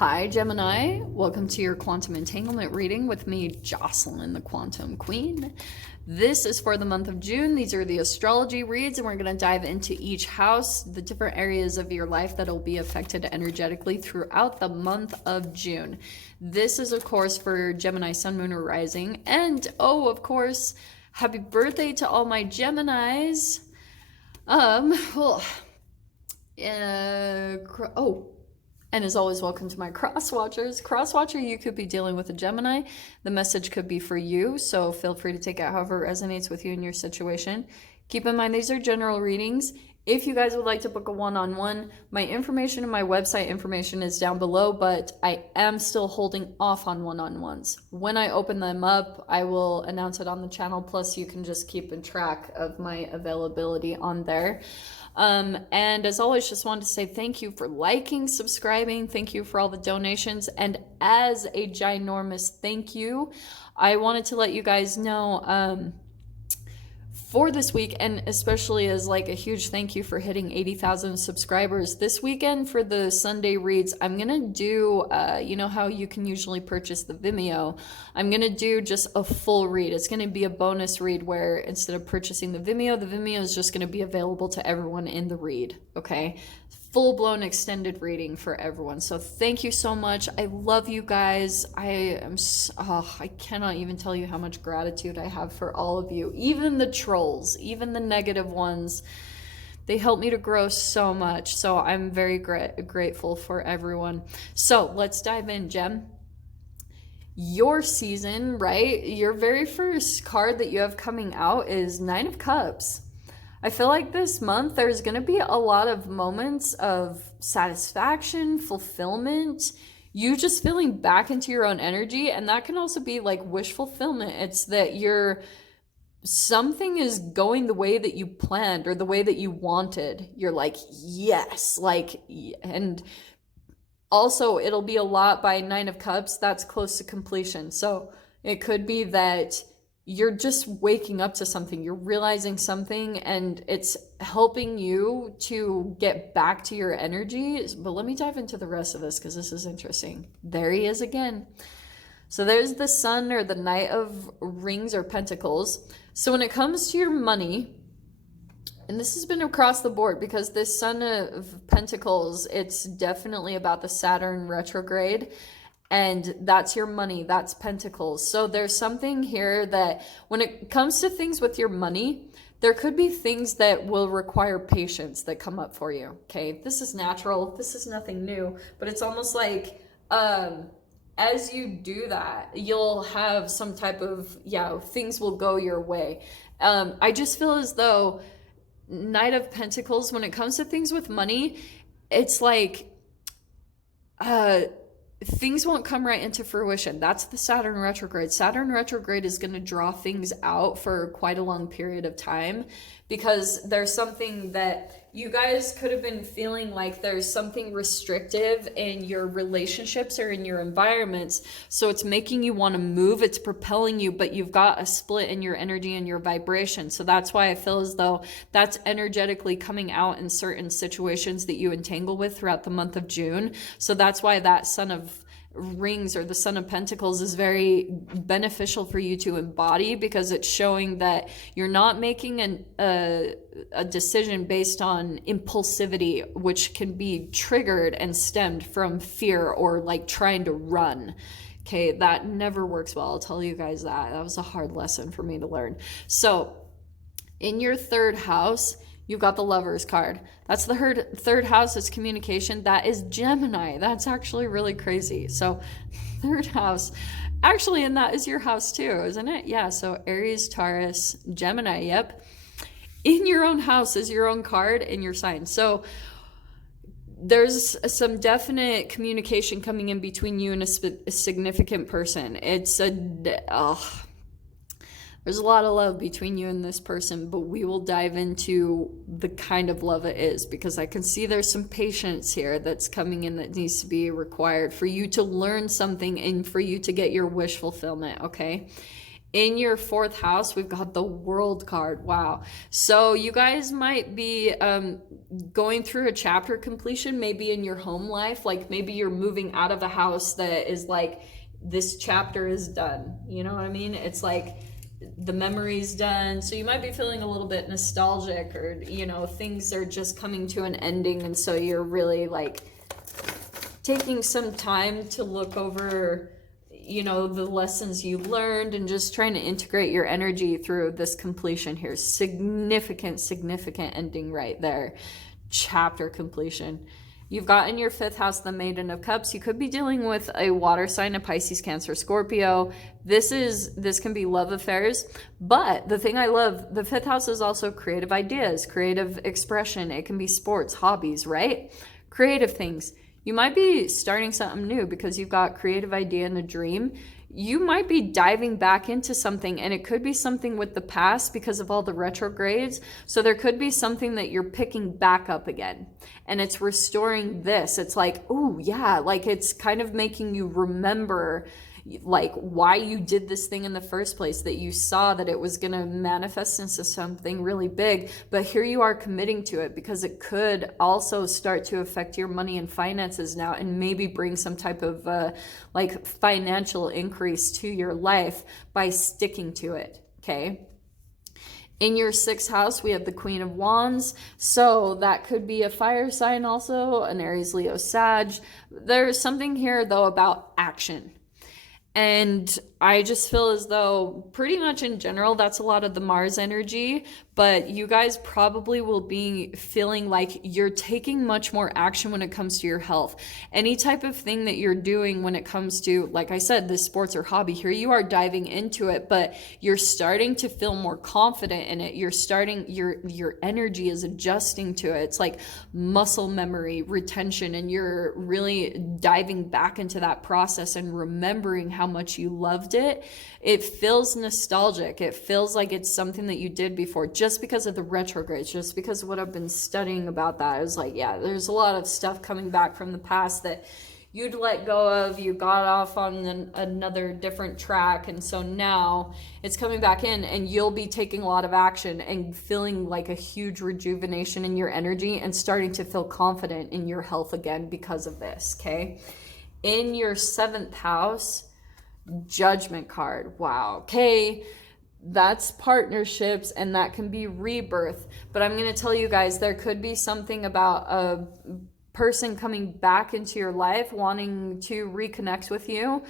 Hi, Gemini. Welcome to your quantum entanglement reading with me, Jocelyn, the Quantum Queen. This is for the month of June. These are the astrology reads, and we're going to dive into each house, the different areas of your life that will be affected energetically throughout the month of June. This is, of course, for Gemini, Sun, Moon, or Rising. And, of course, happy birthday to all my Geminis. And as always, welcome to my cross-watchers. Cross-watcher, you could be dealing with a Gemini. The message could be for you, so feel free to take it however it resonates with you in your situation. Keep in mind, these are general readings. If you guys would like to book a one-on-one, my information and my website information is down below, but I am still holding off on one-on-ones. When I open them up, I will announce it on the channel, plus you can just keep in track of my availability on there. And as always, just wanted to say thank you for liking, subscribing. Thank you for all the donations. And as a ginormous thank you, I wanted to let you guys know, for this week, and especially as like a huge thank you for hitting 80,000 subscribers this weekend for the Sunday reads, I'm gonna do, you know how you can usually purchase the Vimeo, I'm gonna do just a full read. It's gonna be a bonus read where instead of purchasing the Vimeo is just gonna be available to everyone in the read, okay? Full-blown extended reading for everyone. So thank you so much. I love you guys. I cannot even tell you how much gratitude I have for all of you. Even the trolls, even the negative ones, they help me to grow so much. So I'm very grateful for everyone. So let's dive in, Gem. Your season, right? Your very first card that you have coming out is Nine of Cups. I feel like this month there's going to be a lot of moments of satisfaction, fulfillment, you just feeling back into your own energy. And that can also be like wish fulfillment. It's that something is going the way that you planned or the way that you wanted. You're like, yes, and also it'll be a lot by Nine of Cups. That's close to completion. So it could be that you're just waking up to something, you're realizing something, and it's helping you to get back to your energy. But let me dive into the rest of this because this is interesting. There he is again. So there's the Sun, or the Knight of Rings or Pentacles. So when it comes to your money, and this has been across the board because this Sun of Pentacles, it's definitely about the Saturn retrograde. And that's your money, that's Pentacles. So there's something here that when it comes to things with your money, there could be things that will require patience that come up for you, okay? This is natural, this is nothing new, but it's almost like as you do that, you'll have some type of, things will go your way. I just feel as though Knight of Pentacles, when it comes to things with money, it's like, things won't come right into fruition. That's the Saturn retrograde. Saturn retrograde is going to draw things out for quite a long period of time because there's something that you guys could have been feeling like there's something restrictive in your relationships or in your environments. So it's making you want to move. It's propelling you, but you've got a split in your energy and your vibration. So that's why I feel as though that's energetically coming out in certain situations that you entangle with throughout the month of June. So that's why that Sun of Rings or the Sun of Pentacles is very beneficial for you to embody because it's showing that you're not making a decision based on impulsivity, which can be triggered and stemmed from fear or like trying to run. Okay, that never works well. I'll tell you guys that. That was a hard lesson for me to learn. So in your third house, you've got the Lovers card. That's the third house is communication. That is Gemini. That's actually really crazy. So third house, actually, and that is your house too, isn't it? Yeah, so Aries, Taurus, Gemini, yep. In your own house is your own card in your sign. So there's some definite communication coming in between you and a significant person. There's a lot of love between you and this person, but we will dive into the kind of love it is because I can see there's some patience here that's coming in that needs to be required for you to learn something and for you to get your wish fulfillment, okay? In your 4th house, we've got the World card. Wow. So you guys might be going through a chapter completion, maybe in your home life. Like maybe you're moving out of a house that is like, this chapter is done. You know what I mean? It's like the memory's done. So you might be feeling a little bit nostalgic, or, you know, things are just coming to an ending. And so you're really like taking some time to look over, you know, the lessons you learned and just trying to integrate your energy through this completion here. Significant ending right there. Chapter completion. You've got in your 5th house the Maiden of Cups. You could be dealing with a water sign, a Pisces, Cancer, Scorpio. This can be love affairs. But the thing I love, the 5th house is also creative ideas, creative expression. It can be sports, hobbies, right? Creative things. You might be starting something new because you've got creative idea and a dream. You might be diving back into something, and it could be something with the past because of all the retrogrades. So there could be something that you're picking back up again, and it's restoring this. It's like, oh yeah, like it's kind of making you remember like why you did this thing in the first place, that you saw that it was going to manifest into something really big, but here you are committing to it because it could also start to affect your money and finances now, and maybe bring some type of like financial increase to your life by sticking to it. Okay. In your 6th house, we have the Queen of Wands. So that could be a fire sign also, an Aries, Leo, Sag. There's something here though about action. And I just feel as though pretty much in general, that's a lot of the Mars energy, but you guys probably will be feeling like you're taking much more action when it comes to your health. Any type of thing that you're doing when it comes to, like I said, this sports or hobby, here you are diving into it, but you're starting to feel more confident in it. You're starting, your energy is adjusting to it. It's like muscle memory, retention, and you're really diving back into that process and remembering how much you loved it. It feels nostalgic. It feels like it's something that you did before, just because of the retrogrades, just because of what I've been studying about that. I was like, yeah, there's a lot of stuff coming back from the past that you'd let go of. You got off on another different track, and so now it's coming back in, and you'll be taking a lot of action and feeling like a huge rejuvenation in your energy and starting to feel confident in your health again because of this. Okay. In your 7th house, Judgment card. Wow. Okay. That's partnerships, and that can be rebirth. But I'm going to tell you guys, there could be something about a person coming back into your life wanting to reconnect with you,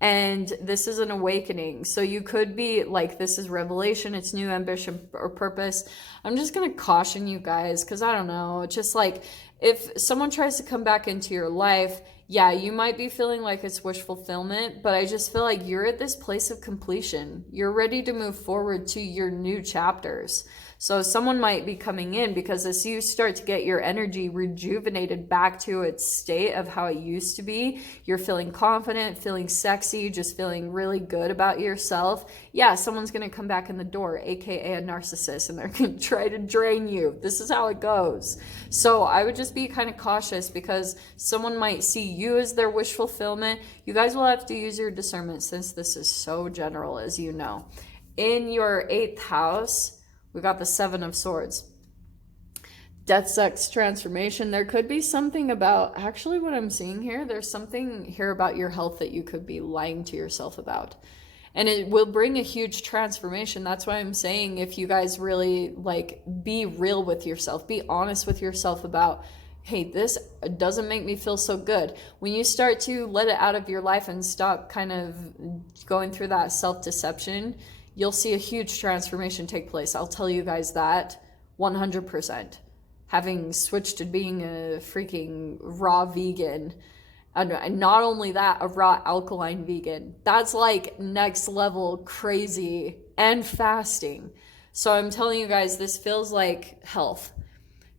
and this is an awakening. So you could be like, this is revelation, it's new ambition or purpose. I'm just going to caution you guys, because I don't know, it's just like, if someone tries to come back into your life, yeah, you might be feeling like it's wish fulfillment, but I just feel like you're at this place of completion. You're ready to move forward to your new chapters. So someone might be coming in because as you start to get your energy rejuvenated back to its state of how it used to be, you're feeling confident, feeling sexy, just feeling really good about yourself. Yeah, someone's going to come back in the door, aka a narcissist, and they're going to try to drain you. This is how it goes. So I would just be kind of cautious, because someone might see you as their wish fulfillment. You guys will have to use your discernment, since this is so general, as you know. In your 8th house, we got the 7 of Swords. Death, sex, transformation. There could be something about, actually what I'm seeing here, there's something here about your health that you could be lying to yourself about. And it will bring a huge transformation. That's why I'm saying, if you guys really like, be real with yourself, be honest with yourself about, hey, this doesn't make me feel so good. When you start to let it out of your life and stop kind of going through that self-deception, you'll see a huge transformation take place. I'll tell you guys that 100%. Having switched to being a freaking raw vegan, and not only that, a raw alkaline vegan. That's like next level crazy, and fasting. So I'm telling you guys, this feels like health.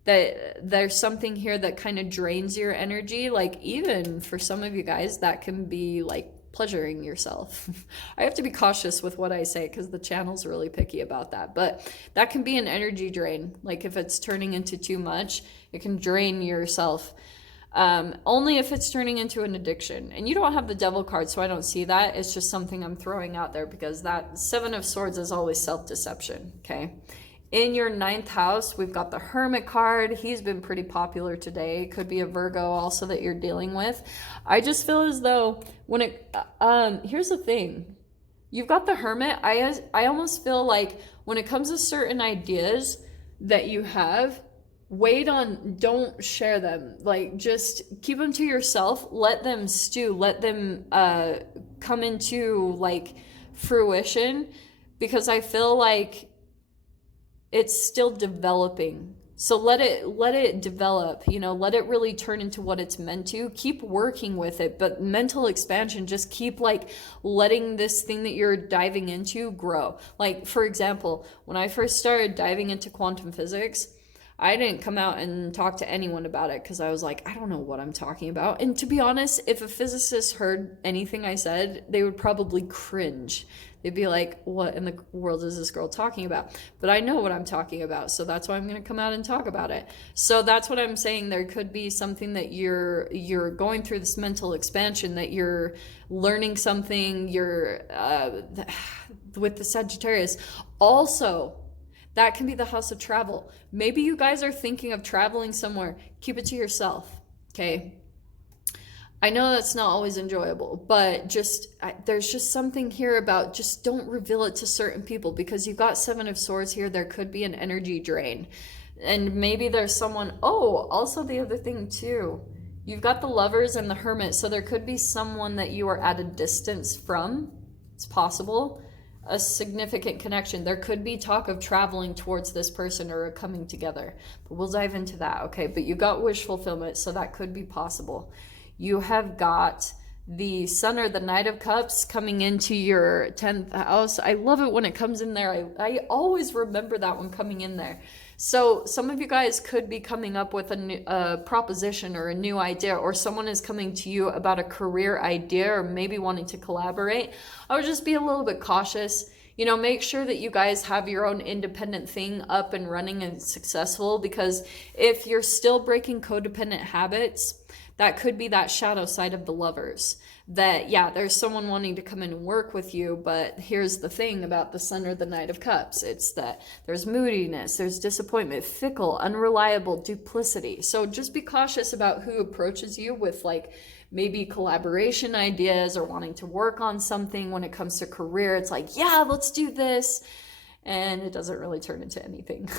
That there's something here that kind of drains your energy. Like, even for some of you guys, that can be like pleasuring yourself. I have to be cautious with what I say, because the channel's really picky about that, but that can be an energy drain. Like, if it's turning into too much, it can drain yourself. Only if it's turning into an addiction. And you don't have the devil card, so I don't see that. It's just something I'm throwing out there because that Seven of Swords is always self-deception, okay? In your 9th house, we've got the Hermit card. He's been pretty popular today. It could be a Virgo also that you're dealing with. I just feel as though when it, here's the thing. You've got the Hermit. I almost feel like when it comes to certain ideas that you have, wait on, don't share them. Like, just keep them to yourself. Let them stew. Let them come into, like, fruition. Because I feel like it's still developing. So let it develop, you know, let it really turn into what it's meant to. Keep working with it, but mental expansion, just keep like letting this thing that you're diving into grow. Like, for example, when I first started diving into quantum physics, I didn't come out and talk to anyone about it because I was like, I don't know what I'm talking about. And to be honest, if a physicist heard anything I said, they would probably cringe. They'd be like, what in the world is this girl talking about? But I know what I'm talking about, so that's why I'm going to come out and talk about it. So that's what I'm saying. There could be something that you're going through this mental expansion, that you're learning something, you're with the Sagittarius. Also, that can be the house of travel. Maybe you guys are thinking of traveling somewhere. Keep it to yourself, okay? I know that's not always enjoyable, but there's just something here about just don't reveal it to certain people because you've got Seven of Swords here. There could be an energy drain. And maybe there's someone, also the other thing too, you've got the Lovers and the Hermit, so there could be someone that you are at a distance from. It's possible. A significant connection. There could be talk of traveling towards this person or coming together, but we'll dive into that, okay? But you got wish fulfillment, so that could be possible. You have got the Sun or the Knight of Cups coming into your 10th house. I love it when it comes in there. I always remember that one coming in there. So some of you guys could be coming up with a proposition or a new idea, or someone is coming to you about a career idea or maybe wanting to collaborate. I would just be a little bit cautious. You know, make sure that you guys have your own independent thing up and running and successful, because if you're still breaking codependent habits, that could be that shadow side of the Lovers. That, yeah, there's someone wanting to come in and work with you, but here's the thing about the Sun or the Knight of Cups. It's that there's moodiness, there's disappointment, fickle, unreliable, duplicity. So just be cautious about who approaches you with like maybe collaboration ideas or wanting to work on something. When it comes to career, it's like, yeah, let's do this. And it doesn't really turn into anything.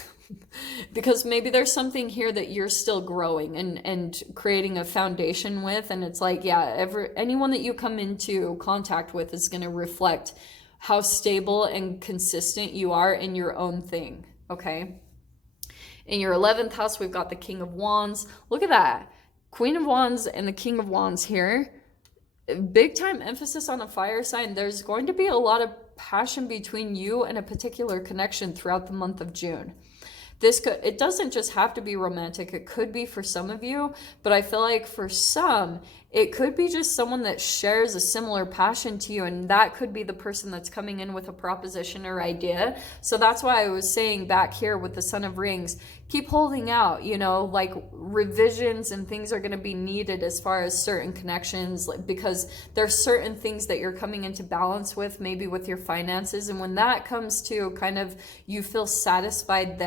Because maybe there's something here that you're still growing and creating a foundation with, and it's like, yeah, anyone that you come into contact with is going to reflect how stable and consistent you are in your own thing, okay? In your 11th house, we've got the King of Wands. Look at that. Queen of Wands and the King of Wands here. Big time emphasis on a fire sign. There's going to be a lot of passion between you and a particular connection throughout the month of June. It doesn't just have to be romantic. It could be for some of you, but I feel like for some, it could be just someone that shares a similar passion to you, and that could be the person that's coming in with a proposition or idea. So that's why I was saying back here with the Son of Rings, keep holding out, you know, like revisions and things are going to be needed as far as certain connections, because there's certain things that you're coming into balance with, maybe with your finances. And when that comes to kind of, you feel satisfied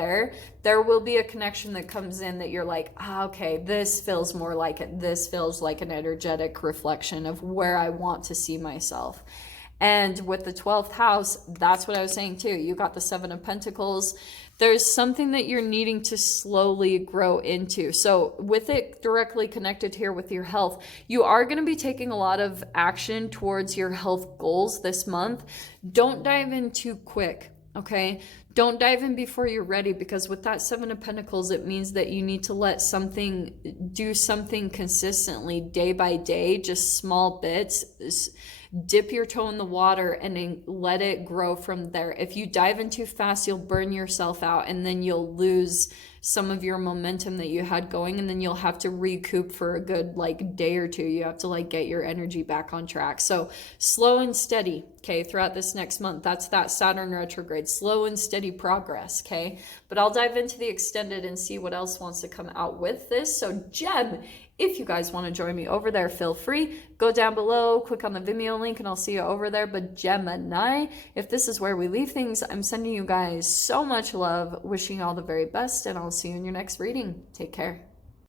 there will be a connection that comes in that you're like, okay, this feels more like it. This feels like an energetic reflection of where I want to see myself. And with the 12th house, that's what I was saying too. You got the Seven of Pentacles. There's something that you're needing to slowly grow into. So with it directly connected here with your health, you are going to be taking a lot of action towards your health goals this month. Don't dive in too quick, okay? Don't dive in before you're ready, because with that Seven of Pentacles, it means that you need to do something consistently day by day, just small bits. Dip your toe in the water and then let it grow from there. If you dive in too fast, you'll burn yourself out, and then you'll lose some of your momentum that you had going, and then you'll have to recoup for a good like day or two. You have to like get your energy back on track. So slow and steady, okay, throughout this next month. That's that Saturn retrograde, slow and steady progress, okay? But I'll dive into the extended and see what else wants to come out with this. So Gem, if you guys want to join me over there, feel free. Go down below, click on the Vimeo link, and I'll see you over there. But Gemini, if this is where we leave things, I'm sending you guys so much love, wishing you all the very best, and I'll see you in your next reading. Take care.